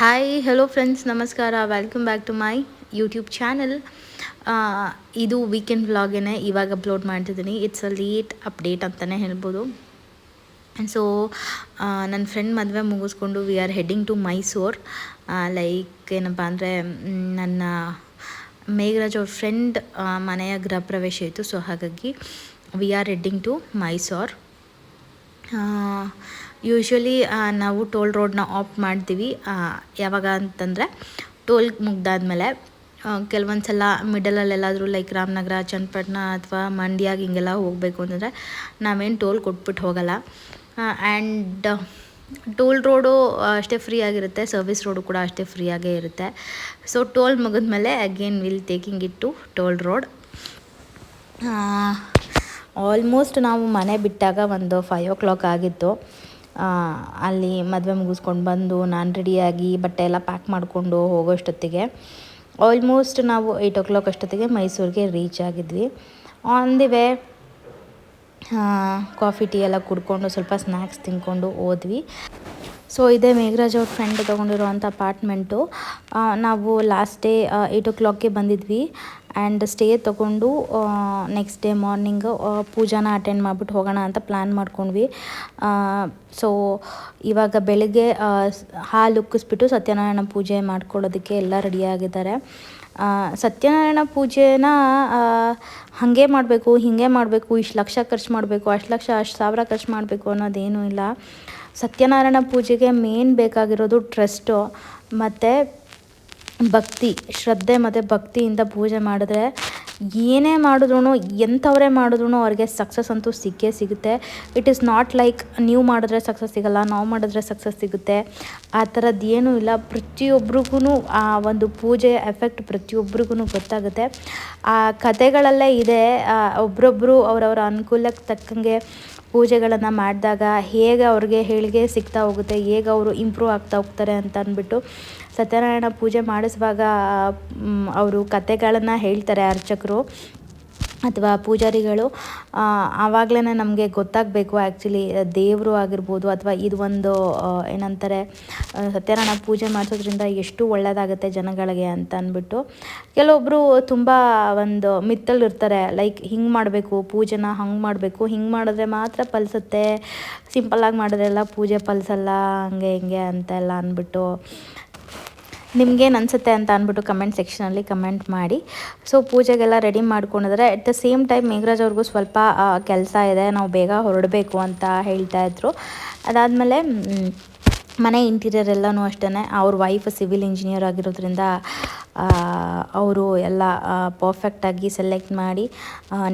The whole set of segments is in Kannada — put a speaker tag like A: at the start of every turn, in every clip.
A: ಹಾಯ್ ಹಲೋ ಫ್ರೆಂಡ್ಸ್ ನಮಸ್ಕಾರ. Welcome back to my YouTube channel ಇದು ವೀಕೆಂಡ್ ವ್ಲಾಗೇನೆ ಇವಾಗ ಅಪ್ಲೋಡ್ ಮಾಡ್ತಿದ್ದೀನಿ. ಇಟ್ಸ್ ಅ ಲೇಟ್ ಅಪ್ಡೇಟ್ ಅಂತಲೇ ಹೇಳ್ಬೋದು. ಸೊ ನನ್ನ ಫ್ರೆಂಡ್ ಮದುವೆ ಮುಗಿಸ್ಕೊಂಡು we are heading to Mysore like ಏನಪ್ಪ ಅಂದರೆ ನನ್ನ ಮೇಘರಾಜ್ ಅವ್ರ ಫ್ರೆಂಡ್ ಮನೆಯ ಗೃಹ ಪ್ರವೇಶ ಇತ್ತು. ಸೊ ಹಾಗಾಗಿ we are heading to Mysore usually ನಾವು ಟೋಲ್ ರೋಡ್ನ ಆಫ್ ಮಾಡ್ತೀವಿ. ಯಾವಾಗ ಅಂತಂದರೆ ಟೋಲ್ ಮುಗ್ದಾದ್ಮೇಲೆ ಕೆಲವೊಂದು ಸಲ ಮಿಡಲಲ್ಲೆಲ್ಲಾದರೂ ಲೈಕ್ ರಾಮನಗರ, ಚನ್ನಪಟ್ಟಣ ಅಥವಾ ಮಂಡ್ಯಾಗ ಹಿಂಗೆಲ್ಲ ಹೋಗಬೇಕು ಅಂತಂದರೆ ನಾವೇನು ಟೋಲ್ ಕೊಟ್ಬಿಟ್ಟು ಹೋಗಲ್ಲ. ಆ್ಯಂಡ್ ಟೋಲ್ ರೋಡು ಅಷ್ಟೇ ಫ್ರೀ ಆಗಿರುತ್ತೆ. ಸರ್ವಿಸ್ ರೋಡು ಕೂಡ ಅಷ್ಟೇ ಫ್ರೀಯಾಗೇ ಇರುತ್ತೆ. ಸೊ ಟೋಲ್ ಮುಗಿದ್ಮೇಲೆ again will taking it to toll road almost ನಾವು ಮನೆ ಬಿಟ್ಟಾಗ ಒಂದು ಫೈವ್ ಓ ಕ್ಲಾಕ್ ಆಗಿತ್ತು. ಅಲ್ಲಿ ಮದುವೆ ಮುಗಿಸ್ಕೊಂಡು ಬಂದು ನಾನು ರೆಡಿಯಾಗಿ ಬಟ್ಟೆ ಎಲ್ಲ ಪ್ಯಾಕ್ ಮಾಡಿಕೊಂಡು ಹೋಗೋಷ್ಟೊತ್ತಿಗೆ ಆಲ್ಮೋಸ್ಟ್ ನಾವು ಏಯ್ಟ್ ಓ ಕ್ಲಾಕ್ ಅಷ್ಟೊತ್ತಿಗೆ ಮೈಸೂರಿಗೆ reach ಆಗಿದ್ವಿ. On the way coffee tea ಎಲ್ಲ ಕುಡ್ಕೊಂಡು ಸ್ವಲ್ಪ ಸ್ನ್ಯಾಕ್ಸ್ ತಿನ್ಕೊಂಡು ಹೋದ್ವಿ. ಸೊ ಇದೇ ಮೇಘರಾಜ್ ಅವ್ರ ಫ್ರೆಂಡ್ ತೊಗೊಂಡಿರೋವಂಥ ಅಪಾರ್ಟ್ಮೆಂಟು ನಾವು ಲಾಸ್ಟ್ ಡೇ ಏಯ್ಟ್ ಓ ಕ್ಲಾಕ್ಗೆ ಬಂದಿದ್ವಿ. ಆ್ಯಂಡ್ ಸ್ಟೇ ತೊಗೊಂಡು ನೆಕ್ಸ್ಟ್ ಡೇ ಮಾರ್ನಿಂಗ್ ಪೂಜಾನ ಅಟೆಂಡ್ ಮಾಡಿಬಿಟ್ಟು ಹೋಗೋಣ ಅಂತ ಪ್ಲ್ಯಾನ್ ಮಾಡ್ಕೊಂಡ್ವಿ. ಸೊ ಇವಾಗ ಬೆಳಗ್ಗೆ ಹಾಲು ಉಕ್ಕಿಸ್ಬಿಟ್ಟು ಸತ್ಯನಾರಾಯಣ ಪೂಜೆ ಮಾಡ್ಕೊಳ್ಳೋದಕ್ಕೆ ಎಲ್ಲ ರೆಡಿಯಾಗಿದ್ದಾರೆ ಸತ್ಯನಾರಾಯಣ ಪೂಜೆನ ಹಾಗೆ ಮಾಡಬೇಕು, ಹೀಗೆ ಮಾಡಬೇಕು, ಇಷ್ಟು ಲಕ್ಷ ಖರ್ಚು ಮಾಡಬೇಕು, ಅಷ್ಟು ಲಕ್ಷ, ಅಷ್ಟು ಸಾವಿರ ಖರ್ಚು ಮಾಡಬೇಕು ಅನ್ನೋದೇನೂ ಇಲ್ಲ. ಸತ್ಯನಾರಾಯಣ ಪೂಜೆಗೆ ಮೇನ್ ಬೇಕಾಗಿರೋದು ಟ್ರಸ್ಟು ಮತ್ತು ಭಕ್ತಿ, ಶ್ರದ್ಧೆ ಮತ್ತು ಭಕ್ತಿಯಿಂದ ಪೂಜೆ ಮಾಡಿದ್ರೆ ಏನೇ ಮಾಡಿದ್ರು ಎಂಥವರೇ ಮಾಡಿದ್ರು ಅವ್ರಿಗೆ ಸಕ್ಸಸ್ ಅಂತೂ ಸಿಕ್ಕೇ ಸಿಗುತ್ತೆ. ಇಟ್ ಈಸ್ ನಾಟ್ ಲೈಕ್ ನೀವು ಮಾಡಿದ್ರೆ ಸಕ್ಸಸ್ ಸಿಗಲ್ಲ, ನಾವು ಮಾಡಿದ್ರೆ ಸಕ್ಸಸ್ ಸಿಗುತ್ತೆ. ಆ ಥರದ್ದೇನೂ ಇಲ್ಲ. ಪ್ರತಿಯೊಬ್ರಿಗೂ ಆ ಒಂದು ಪೂಜೆ ಎಫೆಕ್ಟ್ ಪ್ರತಿಯೊಬ್ರಿಗೂ ಗೊತ್ತಾಗುತ್ತೆ. ಆ ಕಥೆಗಳಲ್ಲೇ ಇದೆ ಒಬ್ರೊಬ್ಬರು ಅವರವರ ಅನುಕೂಲಕ್ಕೆ ತಕ್ಕಂಗೆ ಪೂಜೆಗಳನ್ನು ಮಾಡಿದಾಗ ಹೇಗೆ ಅವ್ರಿಗೆ ಹೇಳಿಗೆ ಸಿಗ್ತಾ ಹೋಗುತ್ತೆ, ಹೇಗೆ ಅವರು ಇಂಪ್ರೂವ್ ಆಗ್ತಾ ಹೋಗ್ತಾರೆ ಅಂತ ಅಂದ್ಬಿಟ್ಟು ಸತ್ಯನಾರಾಯಣ ಪೂಜೆ ಮಾಡಿಸುವಾಗ ಅವರು ಕತೆಗಳನ್ನು ಹೇಳ್ತಾರೆ ಅರ್ಚಕರು ಅಥವಾ ಪೂಜಾರಿಗಳು. ಆವಾಗಲೇ ನಮಗೆ ಗೊತ್ತಾಗಬೇಕು ಆ್ಯಕ್ಚುಲಿ ದೇವರು ಆಗಿರ್ಬೋದು ಅಥವಾ ಇದು ಒಂದು ಏನಂತಾರೆ ಸತ್ಯನಾರಾಯಣ ಪೂಜೆ ಮಾಡಿಸೋದ್ರಿಂದ ಎಷ್ಟು ಒಳ್ಳೆಯದಾಗುತ್ತೆ ಜನಗಳಿಗೆ ಅಂತ ಅಂದ್ಬಿಟ್ಟು. ಕೆಲವೊಬ್ಬರು ತುಂಬ ಒಂದು ಇರ್ತಾರೆ, ಲೈಕ್ ಹಿಂಗೆ ಮಾಡಬೇಕು, ಪೂಜೆನ ಹಂಗೆ ಮಾಡಬೇಕು, ಹಿಂಗೆ ಮಾಡಿದ್ರೆ ಮಾತ್ರ ಫಲಿಸುತ್ತೆ, ಸಿಂಪಲ್ಲಾಗಿ ಮಾಡಿದ್ರೆಲ್ಲ ಪೂಜೆ ಫಲಿಸಲ್ಲ, ಹಂಗೆ ಹಿಂಗೆ ಅಂತೆಲ್ಲ ಅಂದ್ಬಿಟ್ಟು. ನಿಮ್ಗೇನು ಅನಿಸುತ್ತೆ ಅಂತ ಅಂದ್ಬಿಟ್ಟು ಕಮೆಂಟ್ ಸೆಕ್ಷನಲ್ಲಿ ಕಮೆಂಟ್ ಮಾಡಿ. ಸೊ ಪೂಜೆಗೆಲ್ಲ ರೆಡಿ ಮಾಡ್ಕೊಂಡಿದ್ರೆ. At the same time Megharaj ಅವ್ರಿಗೂ ಸ್ವಲ್ಪ ಕೆಲಸ ಇದೆ. ನಾವು ಬೇಗ ಹೊರಡಬೇಕು ಅಂತ ಹೇಳ್ತಾ ಇದ್ರು. ಅದಾದಮೇಲೆ ಮನೆ ಇಂಟೀರಿಯರ್ ಎಲ್ಲನೂ ಅಷ್ಟೇ ಅವ್ರ ವೈಫ್ ಸಿವಿಲ್ ಇಂಜಿನಿಯರ್ ಆಗಿರೋದ್ರಿಂದ ಅವರು ಎಲ್ಲ ಪರ್ಫೆಕ್ಟಾಗಿ ಸೆಲೆಕ್ಟ್ ಮಾಡಿ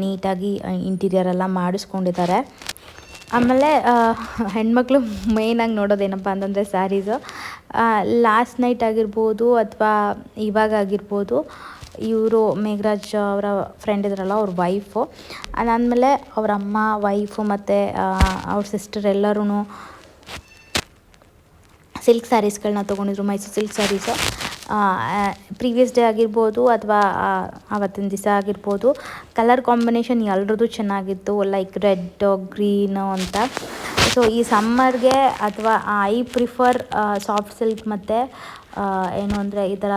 A: ನೀಟಾಗಿ ಇಂಟೀರಿಯರ್ ಎಲ್ಲ ಮಾಡಿಸ್ಕೊಂಡಿದ್ದಾರೆ ಆಮೇಲೆ ಹೆಣ್ಮಕ್ಳು ಮೇಯ್ನಾಗಿ ನೋಡೋದೇನಪ್ಪ ಅಂತಂದರೆ ಸ್ಯಾರೀಸು ಲಾಸ್ಟ್ ನೈಟ್ ಆಗಿರ್ಬೋದು ಅಥವಾ ಇವಾಗ ಆಗಿರ್ಬೋದು, ಇವರು ಮೇಘರಾಜ್ ಅವರ ಫ್ರೆಂಡ್ ಇದ್ರಲ್ಲ, ಅವ್ರ ವೈಫು ಅದಾದಮೇಲೆ ಅವ್ರ ಅಮ್ಮ ವೈಫು ಮತ್ತು ಅವ್ರ ಸಿಸ್ಟರ್ ಎಲ್ಲರೂ ಸಿಲ್ಕ್ ಸ್ಯಾರೀಸ್ಗಳನ್ನ ತೊಗೊಂಡಿದ್ರು Mysore silk saris previous day ಆಗಿರ್ಬೋದು ಅಥವಾ ಆವತ್ತಿನ ದಿವಸ ಆಗಿರ್ಬೋದು ಕಲರ್ ಕಾಂಬಿನೇಷನ್ ಎಲ್ರದ್ದು ಚೆನ್ನಾಗಿತ್ತು ಲೈಕ್ ರೆಡ್ ಗ್ರೀನು ಅಂತ. ಸೊ ಈ ಸಮ್ಮರ್ಗೆ ಅಥವಾ ಐ ಪ್ರಿಫರ್ ಸಾಫ್ಟ್ ಸಿಲ್ಕ್ ಮತ್ತು ಏನು ಅಂದರೆ ಈ ಥರ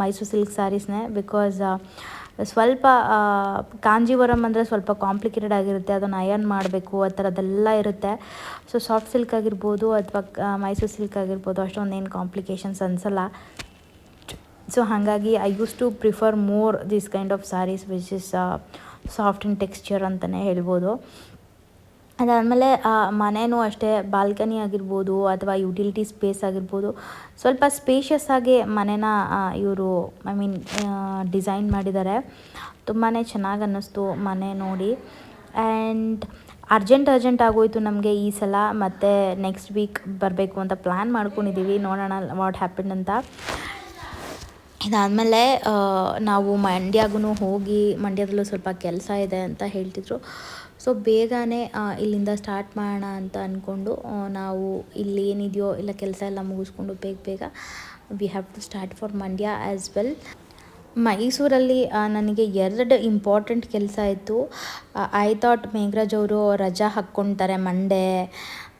A: ಮೈಸೂರು ಸಿಲ್ಕ್ ಸ್ಯಾರೀಸ್ನೇ ಬಿಕಾಸ್ ಸ್ವಲ್ಪ ಕಾಂಜೀವರಂ ಅಂದರೆ ಸ್ವಲ್ಪ ಕಾಂಪ್ಲಿಕೇಟೆಡ್ ಆಗಿರುತ್ತೆ, ಅದನ್ನು ಅಯರ್ನ್ ಮಾಡಬೇಕು, ಆ ಥರದ್ದೆಲ್ಲ ಇರುತ್ತೆ. ಸೊ ಸಾಫ್ಟ್ ಸಿಲ್ಕ್ ಆಗಿರ್ಬೋದು ಅಥವಾ ಮೈಸೂರು ಸಿಲ್ಕ್ ಆಗಿರ್ಬೋದು, ಅಷ್ಟೊಂದೇನು ಕಾಂಪ್ಲಿಕೇಶನ್ಸ್ ಅನಿಸಲ್ಲ. ಸೊ ಹಾಗಾಗಿ I use to prefer more this kind of saris which is soft in texture ಅಂತಲೇ ಹೇಳ್ಬೋದು ಅದಾದಮೇಲೆ ಮನೆಯೂ ಅಷ್ಟೇ ಬಾಲ್ಕನಿ ಆಗಿರ್ಬೋದು ಅಥವಾ ಯುಟಿಲಿಟಿ ಸ್ಪೇಸ್ ಆಗಿರ್ಬೋದು. ಸ್ವಲ್ಪ ಸ್ಪೇಷಿಯಸ್ ಆಗಿ ಮನೆನ ಇವರು ಐ ಮೀನ್ ಡಿಸೈನ್ ಮಾಡಿದ್ದಾರೆ ತುಂಬಾ ಚೆನ್ನಾಗಿ ಅನ್ನಿಸ್ತು ಮನೆ ನೋಡಿ. ಆ್ಯಂಡ್ ಅರ್ಜೆಂಟ್ ಅರ್ಜೆಂಟ್ ಆಗೋಯಿತು ನಮಗೆ ಈ ಸಲ, ಮತ್ತು ನೆಕ್ಸ್ಟ್ ವೀಕ್ ಬರಬೇಕು ಅಂತ ಪ್ಲ್ಯಾನ್ ಮಾಡ್ಕೊಂಡಿದ್ದೀವಿ ನೋಡೋಣ ವಾಟ್ ಹ್ಯಾಪನ್ ಅಂತ. ಇದಾದಮೇಲೆ ನಾವು ಮಂಡ್ಯಾಗೂ ಹೋಗಿ ಮಂಡ್ಯದಲ್ಲೂ ಸ್ವಲ್ಪ ಕೆಲಸ ಇದೆ ಅಂತ ಹೇಳ್ತಿದ್ರು. ಸೊ ಬೇಗನೆ ಇಲ್ಲಿಂದ ಸ್ಟಾರ್ಟ್ ಮಾಡೋಣ ಅಂತ ಅಂದ್ಕೊಂಡು ನಾವು ಇಲ್ಲಿ ಏನಿದೆಯೋ ಇಲ್ಲ ಕೆಲಸ ಎಲ್ಲ ಮುಗಿಸ್ಕೊಂಡು ಬೇಗ ಬೇಗ we have to start for Mandya as well
B: ಮೈಸೂರಲ್ಲಿ ನನಗೆ ಎರಡು ಇಂಪಾರ್ಟೆಂಟ್ ಕೆಲಸ ಇತ್ತು. ಐ ಥಾಟ್ ಮೇಘರಾಜ್ ಅವರು ರಜಾ ಹಾಕ್ಕೊಳ್ತಾರೆ ಮಂಡೇ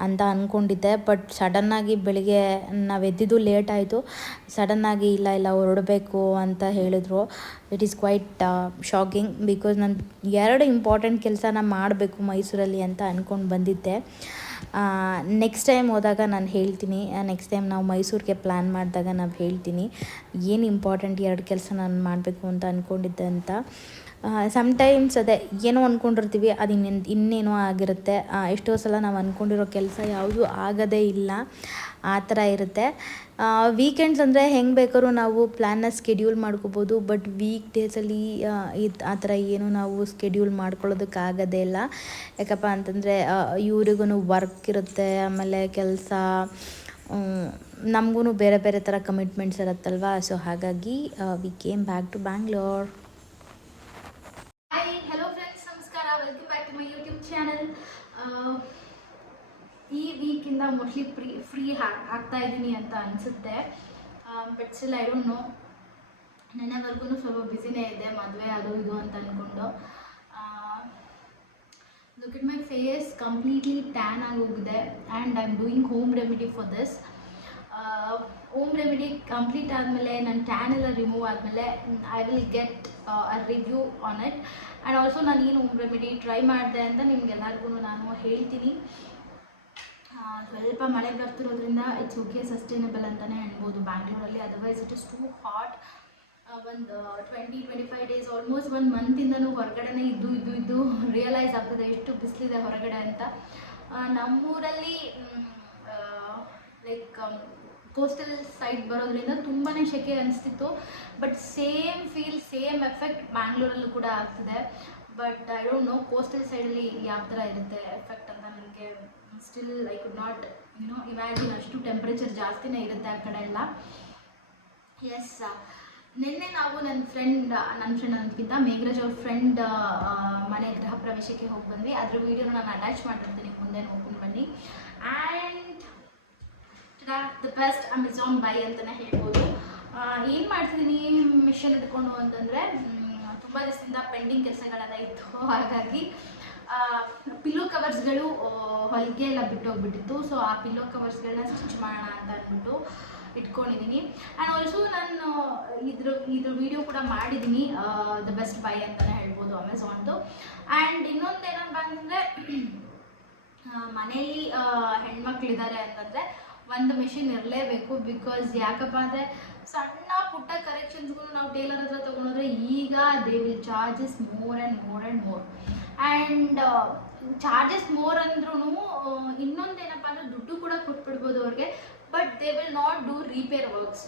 B: ಅಂತ ಅಂದ್ಕೊಂಡಿದ್ದೆ ಬಟ್ ಸಡನ್ನಾಗಿ ಬೆಳಿಗ್ಗೆ ನಾವು ಎದ್ದಿದ್ದು ಲೇಟ್ ಆಯಿತು. ಸಡನ್ನಾಗಿ ಇಲ್ಲ ಇಲ್ಲ ಹೊರಡಬೇಕು ಅಂತ ಹೇಳಿದ್ರು. It is quite shocking because ನಾನು ಎರಡು ಇಂಪಾರ್ಟೆಂಟ್ ಕೆಲಸನ ಮಾಡಬೇಕು ಮೈಸೂರಲ್ಲಿ ಅಂತ ಅಂದ್ಕೊಂಡು ಬಂದಿದ್ದೆ. ನೆಕ್ಸ್ಟ್ ಟೈಮ್ ಹೋದಾಗ ನಾನು ಹೇಳ್ತೀನಿ. ನೆಕ್ಸ್ಟ್ ಟೈಮ್ ನಾವು ಮೈಸೂರಿಗೆ ಪ್ಲ್ಯಾನ್ ಮಾಡಿದಾಗ ನಾವು ಹೇಳ್ತೀನಿ. ಏನು ಇಂಪಾರ್ಟೆಂಟ್ ಎರಡು ಕೆಲಸ ನಾನು ಮಾಡಬೇಕು ಅಂತ ಅಂದ್ಕೊಂಡಿದ್ದೆ ಅಂತ. ಸಮ್ಟೈಮ್ಸ್ ಅದೇ ಏನೋ ಅಂದ್ಕೊಂಡಿರ್ತೀವಿ ಅದು ಇನ್ನೇನು, ಇನ್ನೇನೋ ಆಗಿರುತ್ತೆ. ಎಷ್ಟೋ ಸಲ ನಾವು ಅಂದ್ಕೊಂಡಿರೋ ಕೆಲಸ ಯಾವುದೂ ಆಗೋದೇ ಇಲ್ಲ. ಆ ಥರ ಇರುತ್ತೆ. ವೀಕೆಂಡ್ಸ್ ಅಂದರೆ ಹೆಂಗೆ ಬೇಕಾದ್ರೂ ನಾವು ಪ್ಲ್ಯಾನ್ನ ಸ್ಕೆಡ್ಯೂಲ್ ಮಾಡ್ಕೋಬೋದು ಬಟ್ ವೀಕ್ ಡೇಸಲ್ಲಿ ಇದು, ಆ ಥರ ಏನು ನಾವು ಸ್ಕೆಡ್ಯೂಲ್ ಮಾಡ್ಕೊಳ್ಳೋದಕ್ಕಾಗೋದೇ ಇಲ್ಲ. ಯಾಕಪ್ಪ ಅಂತಂದರೆ ಇವ್ರಿಗೂ ವರ್ಕ್ ಇರುತ್ತೆ, ಆಮೇಲೆ ಕೆಲಸ ನಮಗೂ ಬೇರೆ ಬೇರೆ ಥರ ಕಮಿಟ್ಮೆಂಟ್ಸ್ ಇರುತ್ತಲ್ವ? ಸೊ ಹಾಗಾಗಿ we came back to Bangalore
A: hi hello friends ನಮಸ್ಕಾರ welcome back to my YouTube channel ಈ ವೀಕಿಂದ ಮೋಸ್ಟ್ಲಿ ಫ್ರೀ ಫ್ರೀ ಆಗ್ತಾ ಇದ್ದೀನಿ ಅಂತ ಅನಿಸುತ್ತೆ. But still I don't know ನೆನ್ನೆವರೆಗೂ ಸ್ವಲ್ಪ ಬ್ಯುಸಿನೇ ಇದೆ, ಮದುವೆ ಅದು ಇದು ಅಂತ ಅಂದ್ಕೊಂಡು look it my face completely tan ಆಗಿ ಹೋಗಿದೆ and I am doing home remedy for this home remedy complete ಆದಮೇಲೆ ನನ್ನ ಟ್ಯಾನ್ ಎಲ್ಲ ರಿಮೂವ್ ಆದಮೇಲೆ I will get a review on it and also ನಾನು ಏನು ಹೋಮ್ ರೆಮಿಡಿ ಟ್ರೈ ಮಾಡಿದೆ ಅಂತ ನಿಮ್ಗೆಲ್ಲರಿಗೂ ನಾನು ಹೇಳ್ತೀನಿ. ಸ್ವಲ್ಪ ಮಳೆ ಬರ್ತಿರೋದ್ರಿಂದ ಇಟ್ಸ್ ಓಕೆ ಸಸ್ಟೈನಬಲ್ ಅಂತಲೇ ಹೇಳ್ಬೋದು. ಬ್ಯಾಂಗ್ಳೂರಲ್ಲಿ otherwise it is too hot ಒಂದು twenty twenty five days almost ಒಂದು ಮಂತಿಂದನೂ ಹೊರಗಡೆನೇ ಇದ್ದು ಇದ್ದು ಇದ್ದು ರಿಯಲೈಸ್ ಆಗ್ತದೆ ಎಷ್ಟು ಬಿಸಿಲಿದೆ ಹೊರಗಡೆ ಅಂತ. ನಮ್ಮೂರಲ್ಲಿ ಲೈಕ್ ಕೋಸ್ಟಲ್ ಸೈಡ್ ಬರೋದ್ರಿಂದ ತುಂಬಾ ಸೆಕೆ ಅನಿಸ್ತಿತ್ತು. But same feel same effect ಬ್ಯಾಂಗ್ಳೂರಲ್ಲೂ ಕೂಡ ಆಗ್ತಿದೆ. But I don't know coastal ಸೈಡಲ್ಲಿ ಯಾವ ಥರ ಇರುತ್ತೆ ಎಫೆಕ್ಟ್ ಅಂತ ನನಗೆ still I could not you know imagine ಅಷ್ಟು ಟೆಂಪ್ರೇಚರ್ ಜಾಸ್ತಿನೇ ಇರುತ್ತೆ ಆ ಕಡೆ ಎಲ್ಲ. ಎಸ್ ನಿನ್ನೆ ನಾವು ನನ್ನ ಫ್ರೆಂಡ್ ನನ್ನ ಫ್ರೆಂಡ್ ಅನ್ನೋದಕ್ಕಿಂತ ಮೇಘರಾಜ್ ಅವ್ರ ಫ್ರೆಂಡ್ ಮನೆ ಗೃಹ ಪ್ರವೇಶಕ್ಕೆ ಹೋಗಿ ಬಂದ್ವಿ. ಅದ್ರ ವೀಡಿಯೋನ ನಾನು ಅಟ್ಯಾಚ್ ಮಾಡಿರ್ತೀನಿ ಮುಂದೆ ನೋಡ್ಕೊಂಡು ಬನ್ನಿ. And the best Amazon buy ಅಂತಲೇ ಹೇಳ್ಬೋದು. ಏನು ಮಾಡ್ತಿದ್ದೀನಿ ಮಿಷನ್ ಇಟ್ಕೊಂಡು ಅಂತಂದರೆ ತುಂಬ ದಿವಸದಿಂದ ಪೆಂಡಿಂಗ್ ಕೆಲಸಗಳೆಲ್ಲ ಇತ್ತು ಹಾಗಾಗಿ ಪಿಲ್ಲೋ ಕವರ್ಸ್ಗಳು ಹೊಲಿಗೆ ಎಲ್ಲ ಬಿಟ್ಟೋಗ್ಬಿಟ್ಟಿತ್ತು ಸೊ ಆ ಪಿಲ್ಲೋ ಕವರ್ಸ್ಗಳನ್ನ ಸ್ಟಿಚ್ ಮಾಡೋಣ ಅಂತ ಅಂದ್ಬಿಟ್ಟು ಇಟ್ಕೊಂಡಿದ್ದೀನಿ ಆ್ಯಂಡ್ ಆಲ್ಸೋ ನಾನು ಇದ್ರ ಇದ್ರ ವಿಡಿಯೋ ಕೂಡ ಮಾಡಿದ್ದೀನಿ ದ ಬೆಸ್ಟ್ ಬೈ ಅಂತಲೇ ಹೇಳ್ಬೋದು ಅಮೆಝಾನ್ದು ಆ್ಯಂಡ್ ಇನ್ನೊಂದು ಏನಪ್ಪ ಅಂತಂದರೆ ಮನೇಲಿ ಹೆಣ್ಮಕ್ಳಿದ್ದಾರೆ ಅಂತಂದರೆ ಒಂದು ಮಿಷಿನ್ ಇರಲೇಬೇಕು ಬಿಕಾಸ್ ಯಾಕಪ್ಪ ಅಂದರೆ ಸಣ್ಣ ಪುಟ್ಟ ಕರೆಕ್ಷನ್ಸ್ಗಳು ನಾವು ಟೇಲರ್ ಹತ್ರ ತೊಗೊಂಡ್ರೆ ಈಗ they will charges more and more and more and charges more ಅಂದ್ರೂ ಇನ್ನೊಂದೇನಪ್ಪ ಅಂದರೆ ದುಡ್ಡು ಕೂಡ ಕೊಟ್ಬಿಡ್ಬೋದು ಅವ್ರಿಗೆ but they will not do repair works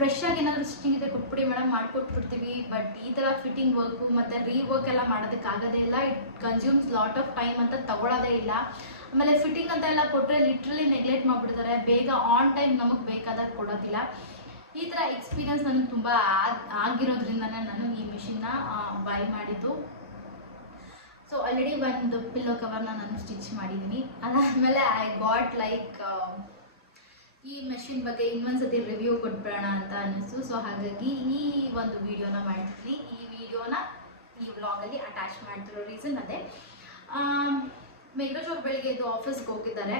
A: fresh ಆಗಿ ಏನಾದರೂ ಸ್ಟಿಚಿಂಗ್ ಇದೆ, ಕೊಟ್ಬಿಡಿ ಮೇಡಮ್ ಮಾಡಿಕೊಟ್ಬಿಡ್ತೀವಿ. ಬಟ್ ಈ ಥರ ಫಿಟ್ಟಿಂಗ್ ವರ್ಕು ಮತ್ತು ರೀವರ್ಕ್ ಎಲ್ಲ ಮಾಡೋದಕ್ಕಾಗೋದೇ ಇಲ್ಲ. It consumes lot of time ಅಂತ ತಗೊಳ್ಳೋದೇ ಇಲ್ಲ. ಆಮೇಲೆ ಫಿಟ್ಟಿಂಗ್ ಅಂತ ಎಲ್ಲ ಕೊಟ್ಟರೆ ಲಿಟ್ರಲಿ ನೆಗ್ಲೆಕ್ಟ್ ಮಾಡ್ಬಿಡ್ತಾರೆ. ಬೇಗ ಆನ್ ಟೈಮ್ ನಮಗೆ ಬೇಕಾದಾಗ ಕೊಡೋದಿಲ್ಲ. ಈ ಥರ ಎಕ್ಸ್ಪೀರಿಯನ್ಸ್ ನನಗೆ ತುಂಬ ಆಗಿರೋದ್ರಿಂದ ನಾನು ಈ ಮಿಷಿನ್ನ ಬೈ ಮಾಡಿದ್ದು. ಸೊ ಆಲ್ರೆಡಿ ಒಂದು ಪಿಲ್ಲೋ ಕವರ್ನ ನಾನು ಸ್ಟಿಚ್ ಮಾಡಿದ್ದೀನಿ. ಅದಾದಮೇಲೆ ಐ ಗಾಟ್ ಲೈಕ್ ಈ ಮೆಷಿನ್ ಬಗ್ಗೆ ಇನ್ನೊಂದ್ಸತಿ ರಿವ್ಯೂ ಕೊಟ್ಬಿಡೋಣ ಅಂತ ಅನ್ನಿಸ್ತು. ಸೊ ಹಾಗಾಗಿ ಈ ಒಂದು ವಿಡಿಯೋನ ಮಾಡ್ತೀನಿ. ಈ ವಿಡಿಯೋನ ಈ ವ್ಲಾಗಲ್ಲಿ ಅಟ್ಯಾಚ್ ಮಾಡ್ತಿರೋ ರೀಸನ್ ಅದೇ. ಮೇಘರಾಜ್ ಅವ್ರು ಬೆಳಿಗ್ಗೆ ಇದು ಆಫೀಸ್ಗೆ ಹೋಗಿದ್ದಾರೆ.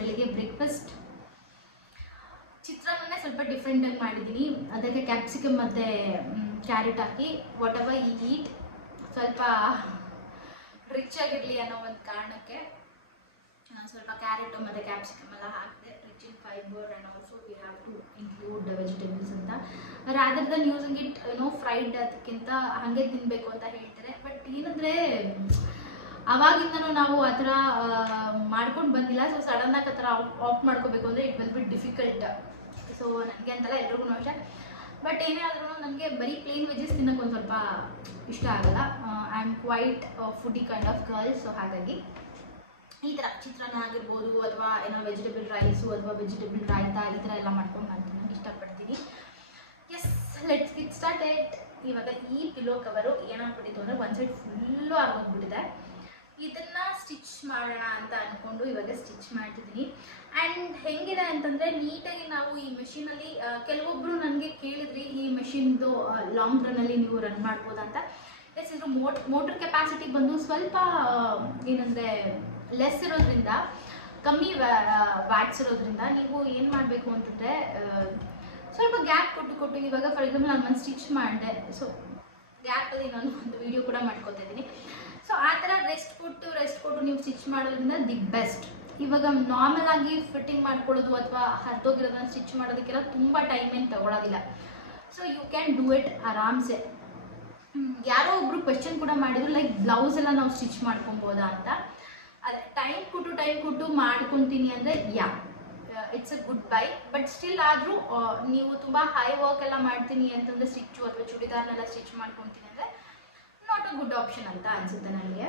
A: ಬೆಳಿಗ್ಗೆ ಬ್ರೇಕ್ಫಾಸ್ಟ್ ಚಿತ್ರಾನ್ನನೇ ಸ್ವಲ್ಪ ಡಿಫ್ರೆಂಟಾಗಿ ಮಾಡಿದ್ದೀನಿ. ಅದಕ್ಕೆ ಕ್ಯಾಪ್ಸಿಕಮ್ ಮತ್ತು ಕ್ಯಾರೆಟ್ ಹಾಕಿ ವಾಟ್ ಎವರ್ ಈ ಈಟ್ ಸ್ವಲ್ಪ ರಿಚ್ ಆಗಿರಲಿ ಅನ್ನೋ ಒಂದು ಕಾರಣಕ್ಕೆ ಸ್ವಲ್ಪ ಕ್ಯಾರೆಟು ಮತ್ತು ಕ್ಯಾಪ್ಸಿಕಮ್ ಎಲ್ಲ ಹಾಕಿದೆ in fibre and also we have to include vegetables ಅಂತ than using using it no fried ಅದಕ್ಕಿಂತ ಹಾಗೆ ತಿನ್ನಬೇಕು ಅಂತ ಹೇಳ್ತಾರೆ. ಬಟ್ ಏನಂದರೆ, ಅವಾಗಿಂದನೂ ನಾವು ಆ ಥರ ಮಾಡ್ಕೊಂಡು ಬಂದಿಲ್ಲ. ಸೊ ಸಡನ್ನಾಗಿ ಆ ಥರ ಆಫ್ ಮಾಡ್ಕೋಬೇಕು ಅಂದರೆ it will be difficult so ನನಗೆ ಅಂತಲ್ಲ ಎಲ್ರಿಗೂ ಅಷ್ಟೇ ಬಟ್ ಏನೇ ಆದ್ರೂ ನನಗೆ ಬರೀ ಪ್ಲೇನ್ ವೆಜಸ್ ತಿನ್ನೋಕೆ ಒಂದು ಸ್ವಲ್ಪ ಇಷ್ಟ ಆಗಲ್ಲ. I am quite foodie kind of girl so ಹಾಗಾಗಿ ಈ ಥರ ಚಿತ್ರಾನ್ನ ಆಗಿರ್ಬೋದು ಅಥವಾ ಏನೋ ವೆಜಿಟೇಬಲ್ ರೈಸು ಅಥವಾ ವೆಜಿಟೇಬಲ್ ರಾಯ್ತಾ ಈ ಥರ ಎಲ್ಲ ಮಾಡ್ಕೊಂಡು ನಾನು ತಿನ್ನೋಕೆ ಇಷ್ಟಪಡ್ತೀನಿ. Yes let's get started ಇವಾಗ ಈ ಪಿಲೋ ಕವರು ಏನಾಗ್ಬಿಟ್ಟಿತ್ತು ಅಂದರೆ ಒಂದು ಸೈಡ್ ಫುಲ್ಲು ಆಗೋಗ್ಬಿಟ್ಟಿದೆ ಇದನ್ನ ಸ್ಟಿಚ್ ಮಾಡೋಣ ಅಂತ ಅಂದ್ಕೊಂಡು ಇವಾಗ ಸ್ಟಿಚ್ ಮಾಡ್ತಿದ್ದೀನಿ. ಆ್ಯಂಡ್ ಹೆಂಗಿದೆ ಅಂತಂದರೆ ನೀಟಾಗಿ ನಾವು ಈ ಮೆಷಿನಲ್ಲಿ ಕೆಲವೊಬ್ಬರು ನನಗೆ ಕೇಳಿದ್ರಿ, ಈ ಮೆಷಿನ್ದು ಲಾಂಗ್ ರನ್ನಲ್ಲಿ ನೀವು ರನ್ ಮಾಡ್ಬೋದಂತ ಎಸ್ ಇದ್ರ ಮೋಟ್ ಮೋಟರ್ ಕೆಪಾಸಿಟಿ ಬಂದು ಸ್ವಲ್ಪ ಏನಂದರೆ ಲೆಸ್ ಇರೋದ್ರಿಂದ, ಕಮ್ಮಿ ವ್ಯಾಟ್ಸ್ ಇರೋದ್ರಿಂದ ನೀವು ಏನು ಮಾಡಬೇಕು ಅಂತಂದರೆ ಸ್ವಲ್ಪ ಗ್ಯಾಪ್ ಕೊಟ್ಟು ಕೊಟ್ಟು ಇವಾಗ ಫಾರ್ ಎಕ್ಸಾಂಪಲ್ ನಾನು ಒಂದು ಸ್ಟಿಚ್ ಮಾಡಿದೆ ಸೊ ಗ್ಯಾಪಲ್ಲಿ ನಾನು ಒಂದು ವಿಡಿಯೋ ಕೂಡ ಮಾಡ್ಕೋತಾ ಇದ್ದೀನಿ. ಸೊ ಆ ಥರ ರೆಸ್ಟ್ ಕೊಟ್ಟು ರೆಸ್ಟ್ ಕೊಟ್ಟು ನೀವು ಸ್ಟಿಚ್ ಮಾಡೋದ್ರಿಂದ ದಿ ಬೆಸ್ಟ್ ಇವಾಗ ನಾರ್ಮಲ್ ಆಗಿ ಫಿಟ್ಟಿಂಗ್ ಮಾಡ್ಕೊಳ್ಳೋದು ಅಥವಾ ಹರಿದೋಗಿರೋದನ್ನ ಸ್ಟಿಚ್ ಮಾಡೋದಕ್ಕೆಲ್ಲ ತುಂಬ ಟೈಮ್ ಏನು ತಗೊಳ್ಳೋದಿಲ್ಲ so you can do it ಆರಾಮ್ಸೆ. ಯಾರೋ ಒಬ್ರು ಕ್ವೆಶನ್ ಕೂಡ ಮಾಡಿದ್ರು ಲೈಕ್ ಬ್ಲೌಸ್ ಎಲ್ಲ ನಾವು ಸ್ಟಿಚ್ ಮಾಡ್ಕೊಬೋದಾ ಅಂತ. ಅದೇ ಟೈಮ್ ಕೊಟ್ಟು ಟೈಮ್ ಕೊಟ್ಟು ಮಾಡ್ಕೊತೀನಿ ಅಂದರೆ yeah it's a good buy but still ಆದರೂ ನೀವು ತುಂಬ ಹೈ ವರ್ಕ್ ಎಲ್ಲ ಮಾಡ್ತೀನಿ ಅಂತಂದರೆ ಸ್ಟಿಚ್ಚು ಅಥವಾ ಚೂಡಿದಾರ್ನೆಲ್ಲ ಸ್ಟಿಚ್ ಮಾಡ್ಕೊತೀನಿ ಅಂದರೆ ನಾಟ್ ಅ ಗುಡ್ ಆಪ್ಷನ್ ಅಂತ ಅನಿಸುತ್ತೆ ನನಗೆ.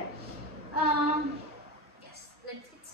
A: Yes let's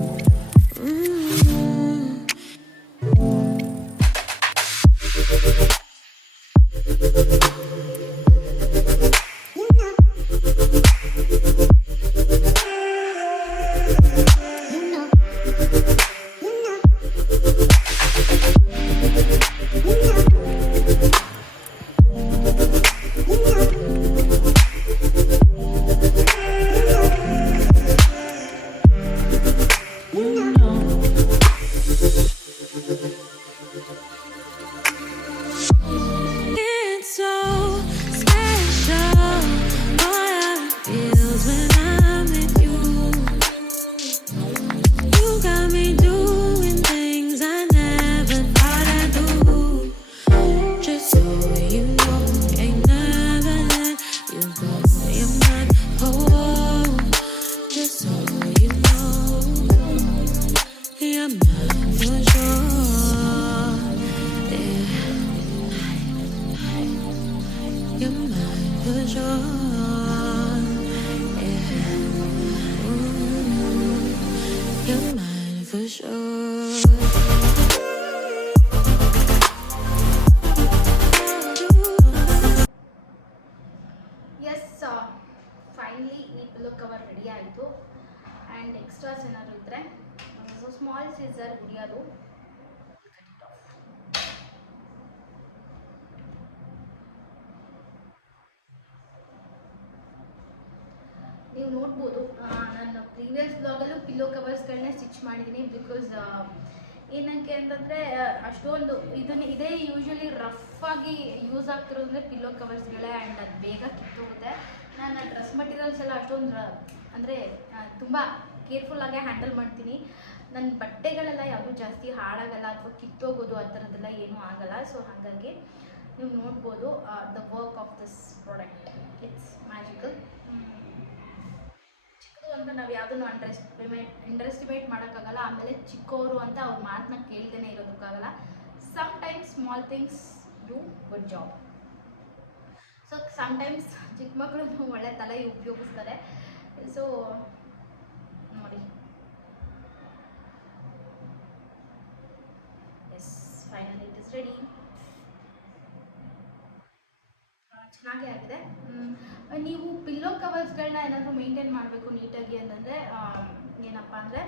C: For sure.
A: Yes finally ಈ ಪಿಲ್ಲೋ ಕವರ್ ರೆಡಿ ಆಯಿತು ಆ್ಯಂಡ್ ಎಕ್ಸ್ಟ್ರಾಸ್ ಏನಾದರೂ ಇದ್ದರೆ ಸೊ ಸ್ಮಾಲ್ ಸೀಸರ್ ಹುಡಿಯೋದು ನೀವು ನೋಡ್ಬೋದು ಆ, ನನ್ನ ಪ್ರೀವಿಯಸ್ ಬ್ಲಾಗಲ್ಲೂ ಪಿಲ್ಲೋ ಕವರ್ಸ್ಗಳನ್ನೇ ಸ್ಟಿಚ್ ಮಾಡಿದ್ದೀನಿ ಬಿಕಾಸ್ ಏನಕ್ಕೆ ಅಂತಂದರೆ ಅಷ್ಟೊಂದು ಇದನ್ನ, ಇದೇ ಯೂಶ್ವಲಿ ರಫ್ ಆಗಿ ಯೂಸ್ ಆಗ್ತಿರೋದ್ರೆ ಪಿಲ್ಲೋ ಕವರ್ಸ್ಗಳೇ ಆ್ಯಂಡ್ ಅದು ಬೇಗ ಕಿತ್ತೋಗುತ್ತೆ. ನಾನು ಡ್ರೆಸ್ ಮಟೀರಿಯಲ್ಸ್ ಎಲ್ಲ ಅಷ್ಟೊಂದು, ಅಂದರೆ ತುಂಬ ಕೇರ್ಫುಲ್ಲಾಗೆ ಹ್ಯಾಂಡಲ್ ಮಾಡ್ತೀನಿ. ನನ್ನ ಬಟ್ಟೆಗಳೆಲ್ಲ ಯಾವುದೂ ಜಾಸ್ತಿ ಹಾಳಾಗಲ್ಲ ಅಥವಾ ಕಿತ್ತೋಗೋದು ಆ ಥರದ್ದೆಲ್ಲ ಏನೂ ಆಗಲ್ಲ. ಸೊ ಹಾಗಾಗಿ ನೀವು ನೋಡ್ಬೋದು the work of this product it's magical ಅಂತ ನಾವು ಯಾವುದನ್ನು ಅಂಡರ್ ಎಸ್ಟಿಮೇಟ್ ಅಂಡರ್ ಎಸ್ಟಿಮೇಟ್ ಮಾಡೋಕ್ಕಾಗಲ್ಲ. ಆಮೇಲೆ ಚಿಕ್ಕವರು ಅಂತ ಅವ್ರ ಮಾತನ್ನ ಕೇಳ್ದೇನೆ ಇರೋದಕ್ಕಾಗಲ್ಲ. Sometimes small things do good job so sometimes ಚಿಕ್ಕ ಮಕ್ಕಳು ಒಳ್ಳೆ ತಲೆ ಉಪಯೋಗಿಸ್ತಾರೆ. ಸೊ ನೋಡಿ. Yes final it is ready ಚೆನ್ನಾಗೇ ಆಗಿದೆ. ನೀವು ಪಿಲ್ಲೋ ಕವರ್ಸ್ಗಳನ್ನ ಏನಾದರೂ ಮೇಂಟೈನ್ ಮಾಡಬೇಕು ನೀಟಾಗಿ ಅಂತಂದರೆ ಏನಪ್ಪ ಅಂದರೆ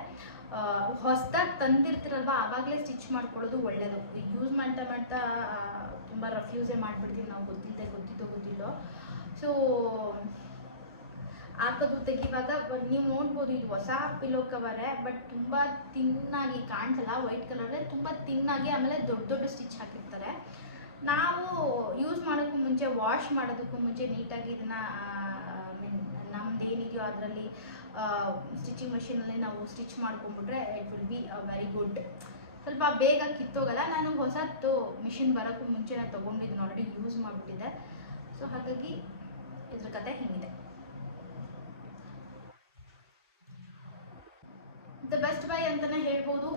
A: ಹೊಸದಾಗಿ ತಂದಿರ್ತೀರಲ್ವ, ಆವಾಗಲೇ ಸ್ಟಿಚ್ ಮಾಡ್ಕೊಳ್ಳೋದು ಒಳ್ಳೆಯದು ಯೂಸ್ ಮಾಡ್ತಾ ಮಾಡ್ತಾ ತುಂಬ ರಫ್ ಯೂಸೇ ಮಾಡಿಬಿಡ್ತೀವಿ ನಾವು ಗೊತ್ತಿಲ್ಲದೆ ಗೊತ್ತಿದ್ದೋ ಗೊತ್ತಿಲ್ಲೋ. ಸೊ ಹಾಕೋದು ತೆಗಿವಾಗ ನೀವು ನೋಡ್ಬೋದು ಇದು ಹೊಸ ಪಿಲ್ಲೋ ಕವರೇ ಬಟ್ ತುಂಬ ತಿನ್ನಾಗಿ ಕಾಣಿಸಲ್ಲ ವೈಟ್ ಕಲರೇ ತುಂಬ ತಿನ್ನಾಗಿ ಆಮೇಲೆ ದೊಡ್ಡ ದೊಡ್ಡ ಸ್ಟಿಚ್ ಹಾಕಿರ್ತಾರೆ. ನಾವು ಯೂಸ್ ಮಾಡೋಕ್ಕೂ ಮುಂಚೆ ವಾಶ್ ಮಾಡೋದಕ್ಕೂ ಮುಂಚೆ ನೀಟಾಗಿ ಇದನ್ನು ಮೀನ್ ಏನಿದೆಯೋ ಅದರಲ್ಲಿ ಸ್ಟಿಚಿಂಗ್ ಮಷೀನಲ್ಲಿ ನಾವು stitch ಮಾಡ್ಕೊಂಡ್ಬಿಟ್ರೆ it will be very good ಸ್ವಲ್ಪ ಬೇಗ ಕಿತ್ತೋಗಲ್ಲ. ನಾನು ಹೊಸತ್ತು ಮಿಷಿನ್ ಬರೋಕ್ಕೂ ಮುಂಚೆ ನಾನು ತೊಗೊಂಡಿದ್ದೀನಿ ಆಲ್ರೆಡಿ ಯೂಸ್ ಮಾಡಿಬಿಟ್ಟಿದ್ದೆ. ಸೊ ಹಾಗಾಗಿ ಇದ್ರ ಕತೆ ಹಿಂಗಿದೆ. ದ ಬೆಸ್ಟ್ ಬೈ ಅಂತಲೇ ಹೇಳ್ಬೋದು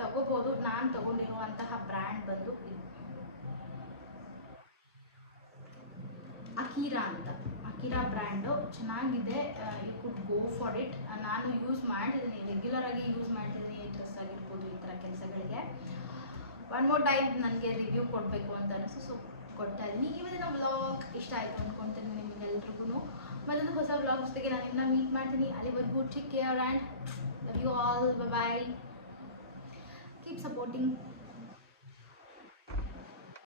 A: ತಗೋಬೋದು. ನಾನು ತಗೊಂಡಿರುವಂತಹ ಬ್ರ್ಯಾಂಡ್ ಬಂದು ಇದು. ಅಕೀರಾ ಅಂತ. ಅಕೀರಾ ಬ್ರ್ಯಾಂಡು ಚೆನ್ನಾಗಿದೆ. You could go for it ನಾನು ಯೂಸ್ ಮಾಡಿದ್ದೀನಿ ರೆಗ್ಯುಲರ್ ಆಗಿ ಯೂಸ್ ಮಾಡ್ತಿದ್ದೀನಿ ಡ್ರೆಸ್ ಆಗಿರ್ಬೋದು, ಈ ಥರ ಕೆಲಸಗಳಿಗೆ. ಒನ್ ಮೋರ್ ಟೈಮ್ ನನಗೆ ರಿವ್ಯೂ ಕೊಡಬೇಕು ಅಂತ ಅನಿಸು. ಸೊ ಕೊಡ್ತಾ ಇದ್ದೀನಿ. ಇವತ್ತಿನ ವ್ಲಾಗ್ ಇಷ್ಟ ಆಯಿತು ಅಂದ್ಕೊಳ್ತೀನಿ ನಿಮಗೆಲ್ರಿಗೂ ಮತ್ತೊಂದು ಹೊಸ ವ್ಲಾಗ್ ಜೊತೆಗೆ ನಾನು ಇನ್ನ ಮೀಟ್ ಮಾಡ್ತೀನಿ. ಅಲ್ಲಿವರೆಗೂ take care and love you all bye keep supporting